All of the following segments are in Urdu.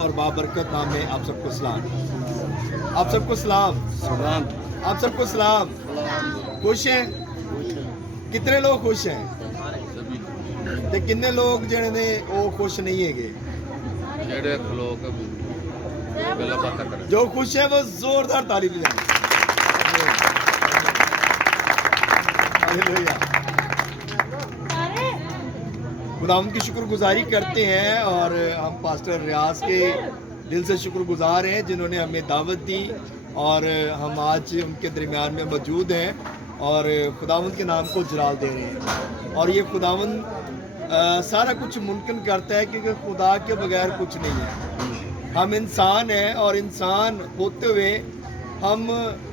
اور بابرکت نام میں آپ سب کو سلام، آپ سب کو سلام، آپ سب کو سلام۔ خوش ہیں؟ کتنے لوگ خوش ہیں؟ تے کتنے لوگ جڑے نے وہ خوش نہیں ہے گے؟ جو خوش ہیں وہ زوردار تعریف لیں۔ ہاللیلویہ۔ خداوند کی شکر گزاری کرتے ہیں، اور ہم پاسٹر ریاض کے دل سے شکر گزار ہیں جنہوں نے ہمیں دعوت دی، اور ہم آج ان کے درمیان میں موجود ہیں اور خداوند کے نام کو جلال دے رہے ہیں۔ اور یہ خداوند سارا کچھ ممکن کرتا ہے، کیونکہ خدا کے بغیر کچھ نہیں ہے۔ ہم انسان ہیں، اور انسان ہوتے ہوئے ہم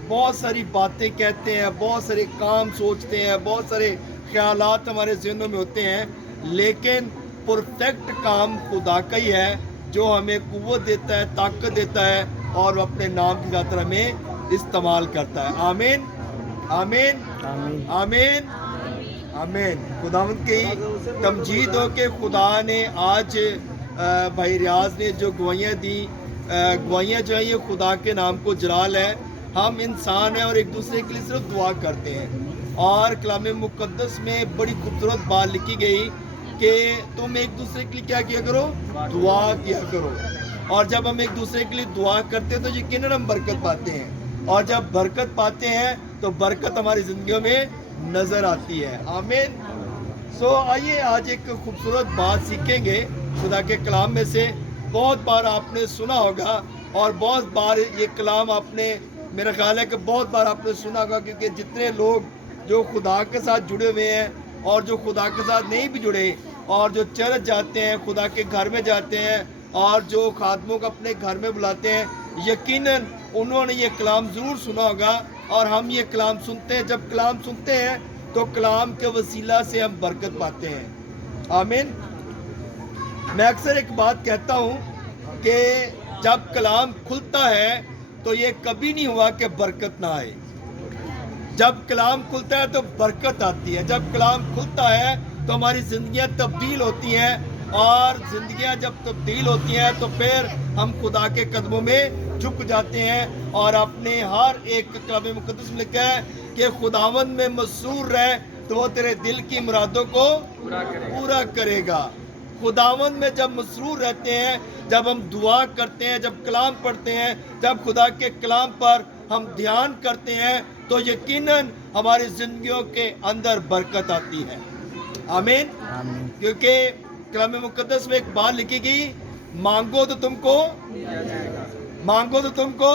بہت ساری باتیں کہتے ہیں، بہت سارے کام سوچتے ہیں، بہت سارے خیالات ہمارے ذہنوں میں ہوتے ہیں، لیکن پرفیکٹ کام خدا کا ہی ہے جو ہمیں قوت دیتا ہے، طاقت دیتا ہے، اور اپنے نام کی خاطر ہمیں استعمال کرتا ہے۔ آمین آمین آمین آمین۔ خداوند کی تمجید ہو کہ خدا نے آج بھائی ریاض نے جو گوائیاں دی، گوائیاں جو ہیں یہ خدا کے نام کو جلال ہے۔ ہم انسان ہیں اور ایک دوسرے کے لیے صرف دعا کرتے ہیں، اور کلام مقدس میں بڑی خوبصورت بات لکھی گئی کہ تم ایک دوسرے کے لیے کیا کیا کرو؟ دعا کیا کرو۔ اور جب ہم ایک دوسرے کے لیے دعا کرتے ہیں تو یقیناً ہم برکت پاتے ہیں، اور جب برکت پاتے ہیں تو برکت ہماری زندگیوں میں نظر آتی ہے۔ آمین۔ آئیے آج ایک خوبصورت بات سیکھیں گے خدا کے کلام میں سے۔ بہت بار آپ نے سنا ہوگا، اور بہت بار یہ کلام آپ نے، میرا خیال ہے کہ بہت بار آپ نے سنا ہوگا، کیونکہ جتنے لوگ جو خدا کے ساتھ جڑے ہوئے ہیں اور جو خدا کے ساتھ نہیں بھی جڑے، اور جو چرچ جاتے ہیں، خدا کے گھر میں جاتے ہیں، اور جو خادموں کو اپنے گھر میں بلاتے ہیں، یقیناً انہوں نے یہ کلام ضرور سنا ہوگا، اور ہم یہ کلام سنتے ہیں۔ جب کلام سنتے ہیں تو کلام کے وسیلہ سے ہم برکت پاتے ہیں۔ آمین۔ میں اکثر ایک بات کہتا ہوں کہ جب کلام کھلتا ہے تو یہ کبھی نہیں ہوا کہ برکت نہ آئے۔ جب کلام کھلتا ہے تو برکت آتی ہے۔ جب کلام کھلتا ہے تو ہماری زندگیاں تبدیل ہوتی ہیں، اور زندگیاں جب تبدیل ہوتی ہیں تو پھر ہم خدا کے قدموں میں جھک جاتے ہیں، اور اپنے ہر ایک کلام مقدس میں لکھا ہے کہ خداوند میں مسرور رہ تو وہ تیرے دل کی مرادوں کو پورا کرے گا۔ خداوند میں جب مسرور رہتے ہیں، جب ہم دعا کرتے ہیں، جب کلام پڑھتے ہیں، جب خدا کے کلام پر ہم دھیان کرتے ہیں، تو یقیناً ہماری زندگیوں کے اندر برکت آتی ہے۔ آمین۔ کیونکہ کلام مقدس میں ایک بات لکھی گئی، مانگو تو تم کو، مانگو تو تم کو۔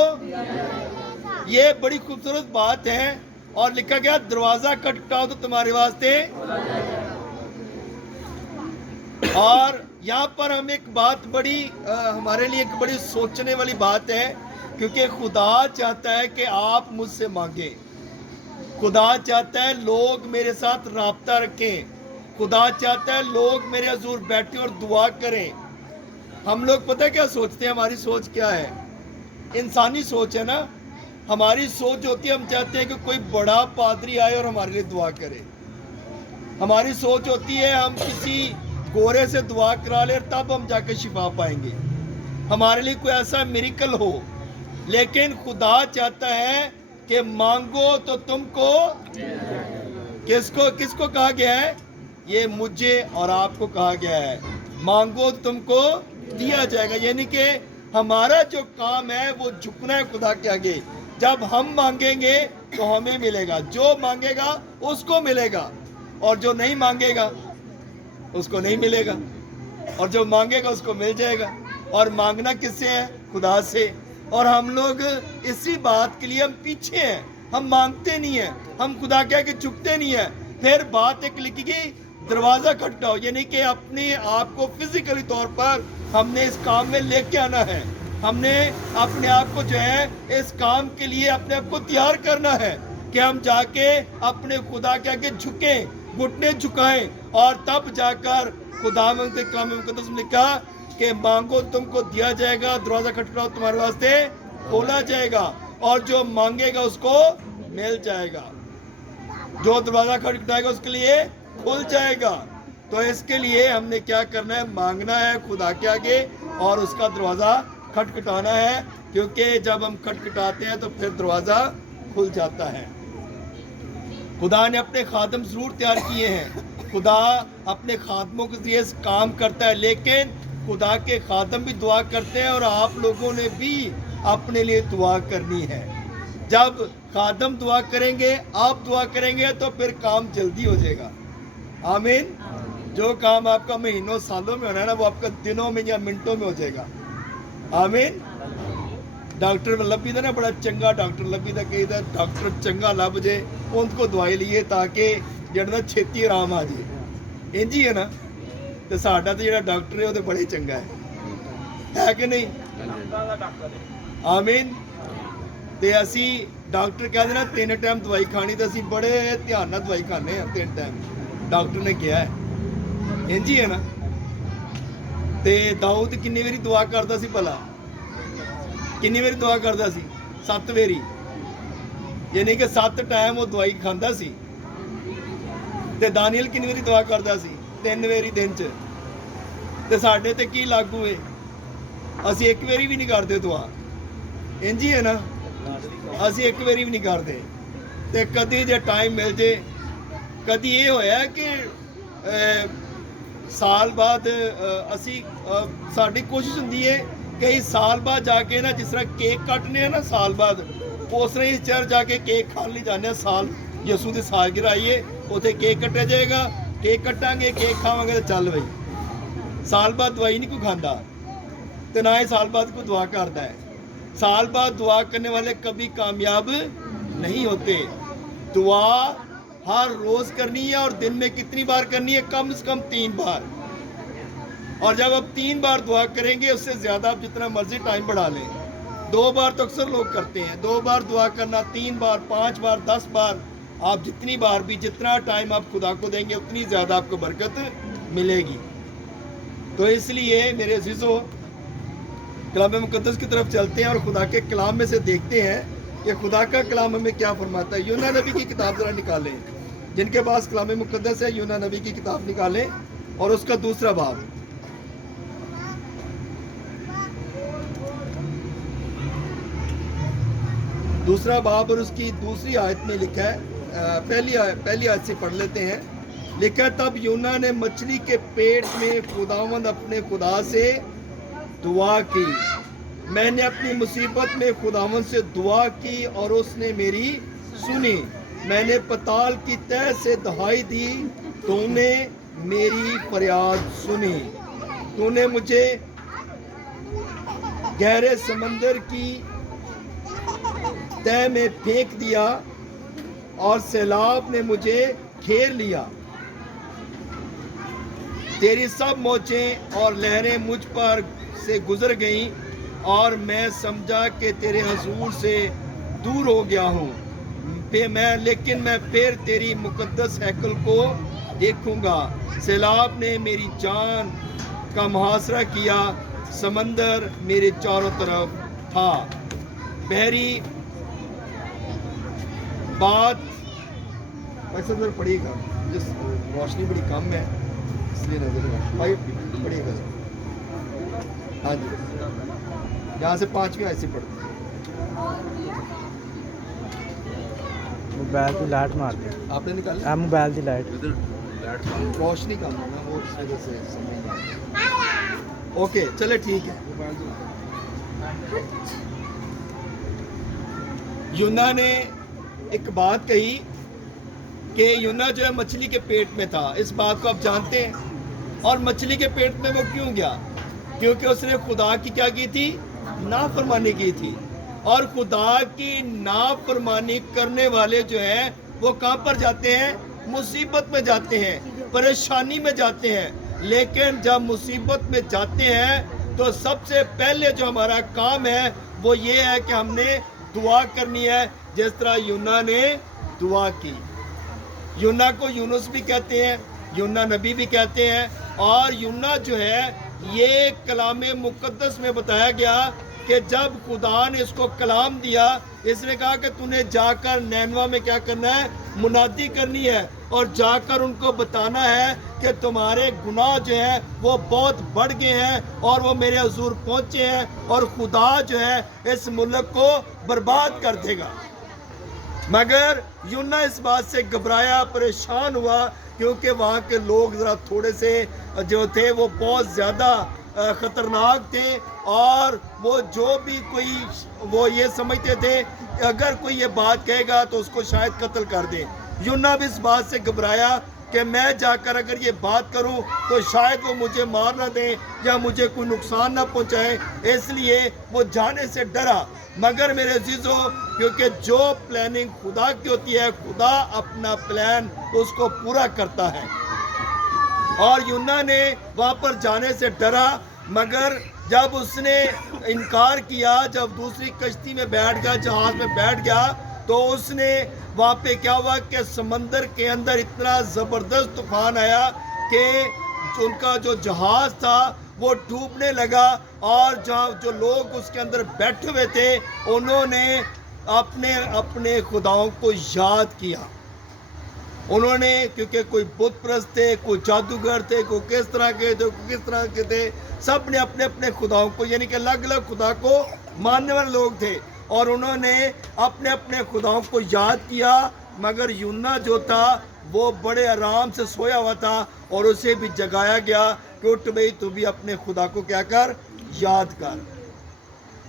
یہ بڑی خوبصورت بات ہے، اور لکھا گیا دروازہ کھٹکھٹاؤ تو تمہارے واسطے۔ اور یہاں پر ہم ایک بات بڑی ہمارے لیے ایک بڑی سوچنے والی بات ہے، کیونکہ خدا چاہتا ہے کہ آپ مجھ سے مانگیں۔ خدا چاہتا ہے لوگ میرے ساتھ رابطہ رکھیں۔ خدا چاہتا ہے لوگ میرے حضور بیٹھیں اور دعا کریں۔ ہم لوگ پتہ کیا سوچتے ہیں؟ ہماری سوچ کیا ہے؟ انسانی سوچ ہے نا۔ ہماری سوچ ہوتی ہے، ہم چاہتے ہیں کہ کوئی بڑا پادری آئے اور ہمارے لیے دعا کرے۔ ہماری سوچ ہوتی ہے ہم کسی گورے سے دعا کرا لیں تب ہم جا کے شفا پائیں گے، ہمارے لیے کوئی ایسا میریکل ہو۔ لیکن خدا چاہتا ہے کہ مانگو تو تم کو، کس کو کہا گیا ہے؟ یہ مجھے اور آپ کو کہا گیا ہے، مانگو تو تم کو دیا جائے گا۔ یعنی کہ ہمارا جو کام ہے وہ جھکنا ہے خدا کے آگے۔ جب ہم مانگیں گے تو ہمیں ملے گا، جو مانگے گا اس کو ملے گا، اور جو نہیں مانگے گا اس کو نہیں ملے گا، اور جو مانگے گا اس کو مل جائے گا۔ اور مانگنا کس سے ہے؟ خدا سے۔ اور ہم لوگ اسی بات کے لیے ہم پیچھے ہیں، ہم مانگتے نہیں ہیں، ہم خدا کہہ کے جھکتے نہیں ہیں۔ پھر بات ایک لکھی گئی دروازہ کھٹکھٹاؤ، یعنی کہ اپنے آپ کو فزیکلی طور پر ہم نے اس کام میں لے کے آنا ہے۔ ہم نے اپنے آپ کو جو ہے اس کام کے لیے اپنے آپ کو تیار کرنا ہے کہ ہم جا کے اپنے خدا کے آگے جھکیں، گھٹنے جھکائیں، اور تب جا کر خداوند کے کلام مقدس میں لکھا کہ مانگو تم کو دیا جائے گا، دروازہ کھٹکھٹاؤ تمہارے واسطے کھولا جائے گا، اور جو مانگے گا اس کو مل جائے گا۔ جو دروازہ کھٹکھٹائے گا اس کے لیے کھل جائے گا۔ تو اس کے لیے ہم نے کیا کرنا ہے؟ مانگنا ہے خدا کے آگے اور اس کا دروازہ کھٹکھٹانا ہے، کیونکہ جب ہم کھٹکھٹاتے ہیں تو پھر دروازہ کھل جاتا ہے۔ خدا نے اپنے خادم ضرور تیار کیے ہیں، خدا اپنے خادموں کے ذریعے کام کرتا ہے، لیکن خدا کے خادم بھی دعا کرتے ہیں اور آپ لوگوں نے بھی اپنے لیے دعا کرنی ہے۔ جب خادم دعا کریں گے، آپ دعا کریں گے تو پھر کام جلدی ہو جائے گا۔ آمین۔ جو کام آپ کا مہینوں سالوں میں ہونا ہے نا، وہ آپ کا دنوں میں یا منٹوں میں ہو جائے گا۔ آمین۔ ڈاکٹر لبھی تھا نا، بڑا چنگا ڈاکٹر لبھی تھا، کہی تھا ڈاکٹر چنگا لب جے ان کو دوائی لیے تاکہ جڑنا چھتی آرام آ جائے، انج ہی ہے نا۔ تو ساڈا تو جڑا ڈاکٹر ہے وہ تو بڑے چنگا ہے کہ نہیں؟ آمین۔ تے اسی ڈاکٹر کہہ دینا 3 ٹائم دوائی کھانی، تو اسی بڑے دھیان نال دوائی کھانے ہیں 3 ٹائم، ڈاکٹر نے کیا ہے، انج ہی ہے نا۔ تے داؤد کنی واری دعا کردا سی بھلا؟ کنی واری دعا کردا سی؟ 7 واری، یعنی کہ 7 ٹائم وہ دوائی کھاندا سی۔ تے دانیل کنی واری دعا کردا سی؟ 3 واری دن چ۔ تے ساڈے تے کی لاگو ہے؟ اسی 1 واری بھی نہیں کرتے دعا، انج ہی ہے نا۔ اسی 1 واری بھی نہیں کرتے۔ تے کدی جے ٹائم مل جے، کدی یہ ہویا کہ سال بعد اسی ساڈی کوشش ہوندی ہے کہ اس سال بعد جا کے نا، جس طرح کیک کٹنے ہیں نا سال بعد، اس طرح اس چہر جا کے کیک کھان لی جانے ہیں۔ سال یسوع دی سالگرہ آئیے، اتنے کیک کٹیا جائے گا، کیک کٹاں گے، کیک کھاواں گے تو چل بھائی۔ سال بعد دوائی نہیں کوئی کھاندا، تو نہ ہی سال بعد کوئی دعا کرتا ہے۔ سال بعد دعا کرنے والے کبھی کامیاب نہیں ہوتے۔ دعا ہر روز کرنی ہے، اور دن میں کتنی بار کرنی ہے؟ کم از کم 3 بار۔ اور جب آپ 3 بار دعا کریں گے، اس سے زیادہ آپ جتنا مرضی ٹائم بڑھا لیں۔ 2 بار تو اکثر لوگ کرتے ہیں، 2 بار دعا کرنا، 3 بار، 5 بار، 10 بار، آپ جتنی بار بھی، جتنا ٹائم آپ خدا کو دیں گے اتنی زیادہ آپ کو برکت ملے گی۔ تو اس لیے میرے عزیزو، کلام مقدس کی طرف چلتے ہیں اور خدا کے کلام میں سے دیکھتے ہیں کہ خدا کا کلام ہمیں کیا فرماتا ہے۔ یونا نبی کی کتاب ذرا نکالیں، جن کے پاس کلام مقدس ہے یونا نبی کی کتاب نکالیں، اور اس کا دوسرا باب۔ دوسرا باب اور اس کی دوسری آیت میں لکھا ہے، پہلی آیت سے پڑھ لیتے ہیں۔ لکھا ہے، تب یونا نے مچھلی کے پیٹ میں خداوند اپنے خدا سے دعا کی۔ میں نے اپنی مصیبت میں خداوند سے دعا کی اور اس نے میری سنی۔ میں نے پتال کی تہہ سے دہائی دی، تو نے میری فریاد سنی۔ تو نے مجھے گہرے سمندر کی تہہ میں پھینک دیا اور سیلاب نے مجھے گھیر لیا۔ تیری سب موجیں اور لہریں مجھ پر سے گزر گئیں، اور میں سمجھا کہ تیرے حضور سے دور ہو گیا ہوں۔ لیکن میں پھر تیری مقدس ہیکل کو دیکھوں گا۔ سیلاب نے میری جان کا محاصرہ کیا، سمندر میرے چاروں طرف تھا۔ بحری بات اکثر پڑھیے گا، جس روشنی بڑی کم ہے اس لیے نظر پڑھیے گا۔ ہاں جی، یہاں سے 5ویں آیت سے پڑھتے ہیں۔ موبائل کی لائٹ مار دیں، آپ نے نکالا؟ موبائل کی لائٹ روشنی کم ہے نا، وہ اس وجہ سے سمجھ نہیں۔ اوکے چلے ٹھیک ہے۔ یونا نے ایک بات کہی کہ یونا جو ہے مچھلی کے پیٹ میں تھا، اس بات کو آپ جانتے ہیں۔ اور مچھلی کے پیٹ میں وہ کیوں گیا؟ کیونکہ اس نے خدا کی کیا کی تھی؟ نافرمانی کی تھی۔ اور خدا کی نافرمانی کرنے والے جو ہیں وہ کہاں پر جاتے ہیں؟ مصیبت میں جاتے ہیں، پریشانی میں جاتے ہیں۔ لیکن جب مصیبت میں جاتے ہیں تو سب سے پہلے جو ہمارا کام ہے وہ یہ ہے کہ ہم نے دعا کرنی ہے، جس طرح یونا نے دعا کی۔ یونا کو یونس بھی کہتے ہیں، یونا نبی بھی کہتے ہیں، اور یونا جو ہے یہ کلام مقدس میں بتایا گیا کہ جب خدا نے اس کو کلام دیا، اس نے کہا کہ تو نے جا کر نینوا میں کیا کرنا ہے؟ منادی کرنی ہے، اور جا کر ان کو بتانا ہے کہ تمہارے گناہ جو ہیں وہ بہت بڑھ گئے ہیں اور وہ میرے حضور پہنچے ہیں، اور خدا جو ہے اس ملک کو برباد کر دے گا۔ مگر یونا اس بات سے گھبرایا، پریشان ہوا، کیونکہ وہاں کے لوگ ذرا تھوڑے سے جو تھے وہ بہت زیادہ خطرناک تھے، اور وہ جو بھی کوئی وہ یہ سمجھتے تھے کہ اگر کوئی یہ بات کہے گا تو اس کو شاید قتل کر دے۔ یونا بھی اس بات سے گھبرایا کہ میں جا کر اگر یہ بات کروں تو شاید وہ مجھے مار نہ دیں یا مجھے کوئی نقصان نہ پہنچائے، اس لیے وہ جانے سے ڈرا۔ مگر میرے عزیزو، کیونکہ جو پلاننگ خدا کی ہوتی ہے، خدا اپنا پلان اس کو پورا کرتا ہے، اور یونا نے وہاں پر جانے سے ڈرا۔ مگر جب اس نے انکار کیا، جب دوسری کشتی میں بیٹھ گیا، جہاز میں بیٹھ گیا، تو اس نے وہاں پہ کیا ہوا کہ سمندر کے اندر اتنا زبردست طوفان آیا کہ ان کا جو جہاز تھا وہ ڈوبنے لگا، اور جو لوگ اس کے اندر بیٹھے ہوئے تھے انہوں نے اپنے خداؤں کو یاد کیا۔ انہوں نے، کیونکہ کوئی بت پرست تھے، کوئی جادوگر تھے، کوئی کس طرح کے تھے، کوئی کس طرح کے تھے، سب نے اپنے اپنے خداؤں کو، یعنی کہ الگ الگ خدا کو ماننے والے لوگ تھے، اور انہوں نے اپنے اپنے خداؤں کو یاد کیا۔ مگر یونا جو تھا وہ بڑے آرام سے سویا ہوا تھا، اور اسے بھی جگایا گیا کہ اٹھ بھئی تو بھی اپنے خدا کو کیا کر؟ یاد کر۔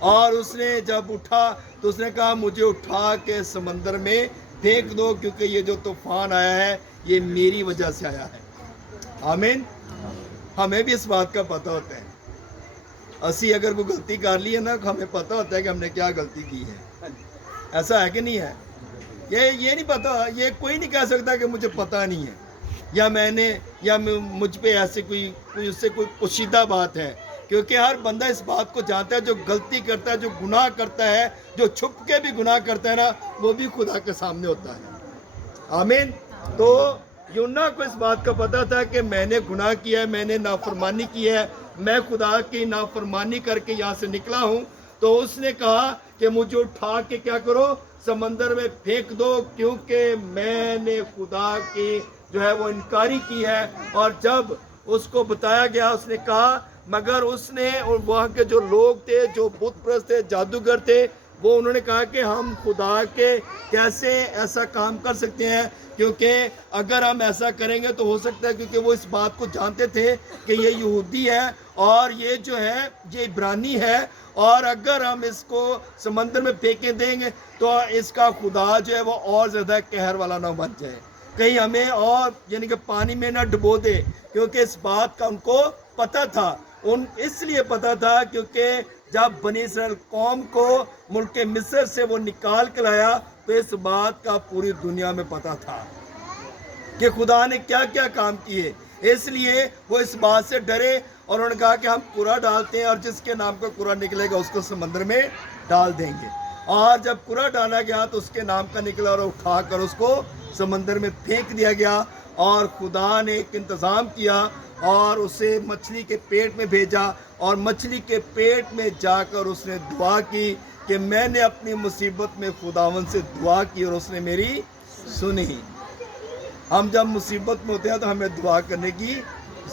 اور اس نے جب اٹھا تو اس نے کہا مجھے اٹھا کے سمندر میں پھینک دو، کیونکہ یہ جو طوفان آیا ہے یہ میری وجہ سے آیا ہے۔ آمین۔ ہمیں بھی اس بات کا پتہ ہوتا ہے، اسی اگر کوئی غلطی کر لی ہے نا، ہمیں پتہ ہوتا ہے کہ ہم نے کیا غلطی کی ہے، ایسا ہے کہ نہیں ہے؟ یہ نہیں پتہ، یہ کوئی نہیں کہہ سکتا کہ مجھے پتہ نہیں ہے، یا مجھ پہ ایسے کوئی اس سے کوئی پوشیدہ بات ہے، کیونکہ ہر بندہ اس بات کو جانتا ہے، جو غلطی کرتا ہے، جو گناہ کرتا ہے، جو چھپ کے بھی گناہ کرتا ہے نا، وہ بھی خدا کے سامنے ہوتا ہے۔ آمین۔ تو یونا کو اس بات کا پتہ تھا کہ میں نے گناہ کیا ہے، میں نے نافرمانی کی ہے، میں خدا کی نافرمانی کر کے یہاں سے نکلا ہوں۔ تو اس نے کہا کہ مجھے اٹھا کے کیا کرو؟ سمندر میں پھینک دو، کیونکہ میں نے خدا کی جو ہے وہ انکاری کی ہے۔ اور جب اس کو بتایا گیا، اس نے کہا، مگر اس نے، اور وہاں کے جو لوگ تھے، جو بت پرست تھے، جادوگر تھے، وہ انہوں نے کہا کہ ہم خدا کے کیسے ایسا کام کر سکتے ہیں، کیونکہ اگر ہم ایسا کریں گے تو ہو سکتا ہے، کیونکہ وہ اس بات کو جانتے تھے کہ یہ یہودی ہے اور یہ جو ہے یہ عبرانی ہے، اور اگر ہم اس کو سمندر میں پھینکے دیں گے تو اس کا خدا جو ہے وہ اور زیادہ قہر والا نہ بن جائے، کہیں ہمیں اور یعنی کہ پانی میں نہ ڈبو دے، کیونکہ اس بات کا ان کو پتہ تھا۔ اس لیے پتہ تھا کیونکہ جب بنی اسرائیل قوم کو ملک مصر سے وہ نکال کے لایا تو اس بات کا پوری دنیا میں پتہ تھا کہ خدا نے کیا کیا کام کیے، اس لیے وہ اس بات سے ڈرے، اور انہوں نے کہا کہ ہم قرآ ڈالتے ہیں، اور جس کے نام کا قرآ نکلے گا اس کو سمندر میں ڈال دیں گے۔ اور جب قرآ ڈالا گیا تو اس کے نام کا نکلا، اور اٹھا کر اس کو سمندر میں پھینک دیا گیا، اور خدا نے ایک انتظام کیا اور اسے مچھلی کے پیٹ میں بھیجا، اور مچھلی کے پیٹ میں جا کر اس نے دعا کی کہ میں نے اپنی مصیبت میں خداوند سے دعا کی اور اس نے میری سنی۔ ہم جب مصیبت میں ہوتے ہیں تو ہمیں دعا کرنے کی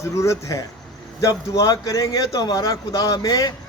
ضرورت ہے، جب دعا کریں گے تو ہمارا خدا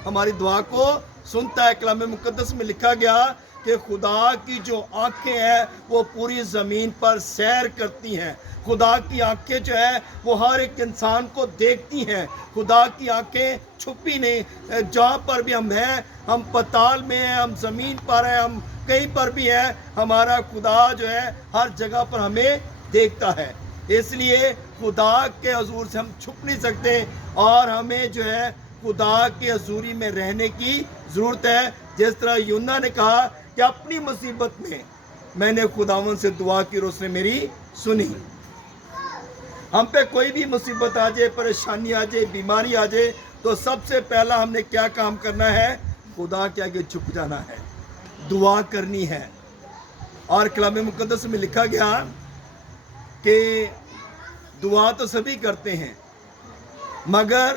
ہماری دعا کو سنتا ہے۔ کلام مقدس میں لکھا گیا کہ خدا کی جو آنکھیں ہیں وہ پوری زمین پر سیر کرتی ہیں، خدا کی آنکھیں جو ہے وہ ہر ایک انسان کو دیکھتی ہیں، خدا کی آنکھیں چھپی نہیں، جہاں پر بھی ہم ہیں، ہم پتال میں ہیں، ہم زمین پر ہیں، ہم کہیں پر بھی ہیں، ہمارا خدا جو ہے ہر جگہ پر ہمیں دیکھتا ہے۔ اس لیے خدا کے حضور سے ہم چھپ نہیں سکتے، اور ہمیں جو ہے خدا کے حضوری میں رہنے کی ضرورت ہے، جس طرح یونا نے کہا کہ اپنی مصیبت میں نے خداوند سے دعا کی اور اس نے میری سنی۔ ہم پہ کوئی بھی مصیبت آ جائے، پریشانی آ جائے، بیماری آ جائے، تو سب سے پہلا ہم نے کیا کام کرنا ہے؟ خدا کے آگے جھک جانا ہے، دعا کرنی ہے۔ اور کلام مقدس میں لکھا گیا کہ دعا تو سبھی کرتے ہیں، مگر